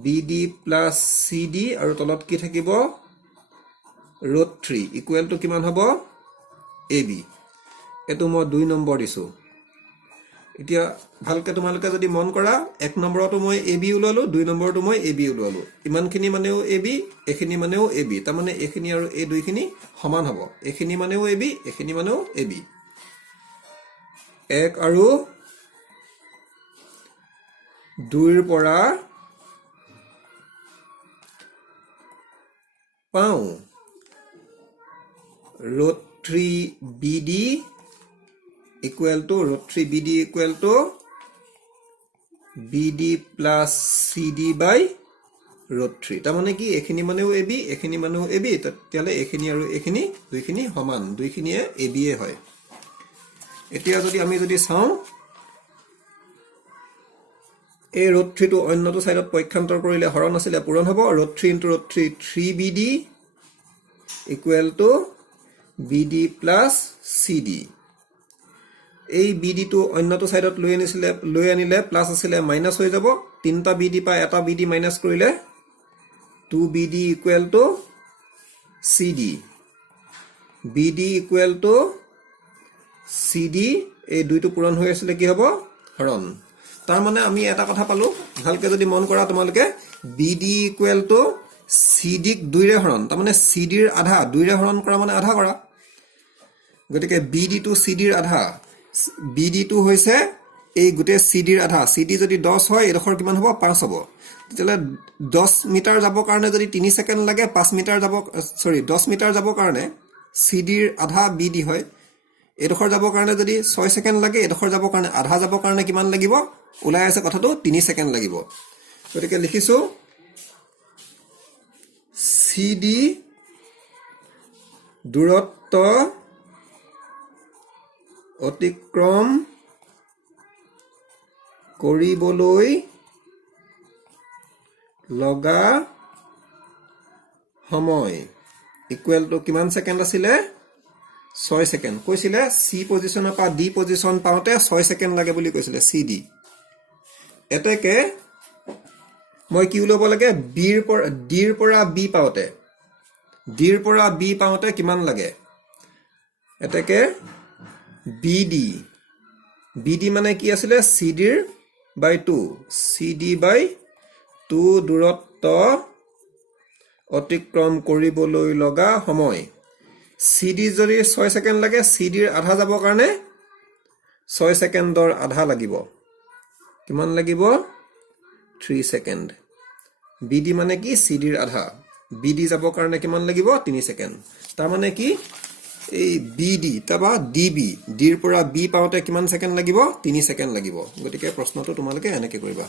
B D plus C D, আৰু তলত কি থাকিব? √3 ইকুৱেল টু কিমান হ'ব? A B. এইটো মই 2 নম্বৰ দিছোঁ। এতিয়া ভালকে তোমালোকে যদি মন কৰা, 1 নম্বৰতো মই এ বি ওলালো, 2 নম্বৰতো মই এ বি ওলালো। ইমানখিনি মানেও এ বি, এইখিনি মানেও এ বি, তাৰমানে এইখিনি আৰু এই দুইখিনি সমান হ'ব। এইখিনি মানেও এ বি, এইখিনি মানেও এ বি। 1 আৰু 2ৰ পৰা পাওঁ √3BD equal to √3BD equal to BD plus CD by √3 তাৰ মানে কি এখিনি মানেও AB এখিনি মানেও AB তেতিয়ালে এখিনি আৰু এখিনি দুইখিনি সমান দুইখিনিয়ে AB এ হয় এতিয়া যদি আমি যদি চাওঁ এই √3 টো অন্যটো সাইডত পৰীক্ষান্তৰ কৰিলে হৰণ আছিল পূৰণ হ'ব √3 * √3 3BD equal to BD plus CD এই BD টো অন্যটো সাইডত লৈ আনিলে প্লাস আছিল মাইনাস হৈ যাব তিনটা BD পা এটা BD মাইনাস কৰিলে 2BD equal to CD BD equal to CD এই দুইটো পূৰণ হৈ আছিল কি হ'ব হৰণ তাৰ মানে আমি এটা কথা পালো ভালকে যদি মন কৰা তোমালকে BD equal to CD ক 2 ৰে হৰণ তাৰ মানে CD ৰ আধা 2 ৰে হৰণ কৰা মানে আধা কৰা গতিকে BD to CD ৰ আধা BD টো হৈছে এই গুটে CD ৰ আধা CD যদি 10 হয় এডখৰ কিমান হ'ব 5 হ'ব তেতিয়ালে 10 মিটাৰ যাব কাৰণে যদি 3 সেকেন্ড লাগে 5 মিটাৰ যাব 10 মিটাৰ যাব কাৰণে CD ৰ আধা BD হয় এডখৰ যাব কাৰণে যদি 6 সেকেন্ড লাগে এডখৰ যাব কাৰণে আধা যাব কাৰণে কিমান লাগিব ওলাই আছে কথাটো 3 সেকেন্ড লাগিব গতিকে লিখিছো CD দূৰত্ব অতিক্ৰম কৰিবলৈ লগা সময় ইকুৱেল টু কিমান সেকেন্ড আছিল 6 সেকেন্ড কৈছিলে সি পজিশনৰ পা ডি পজিশন পাওতে 6 সেকেন্ড লাগে বুলি কৈছিলে সিডি এতেকে মই কি উলব লাগে ডিৰ পৰা বি পাওতে ডিৰ পৰা বি পাওতে কিমান লাগে এতেকে BD মানে কি আছিল CD by 2 CD by 2 দূৰত্ব অতিক্ৰম কৰিবলৈ লগা সময় CD যদি 6 সেকেন্ড লাগে CD ৰ আধা যাব কাৰণে 6 সেকেন্ডৰ আধা লাগিব কিমান লাগিব 3 সেকেন্ড BD মানে কি CD ৰ আধা BD যাব কাৰণে কিমান লাগিব 3 সেকেন্ড তাৰ মানে কি এই BD তবা DB ডিৰ পৰা B পাওতে কিমান সেকেন্ড লাগিব 3 সেকেন্ড লাগিব গতিকে প্ৰশ্নটো তোমালকে এনেকৈ কৰিবা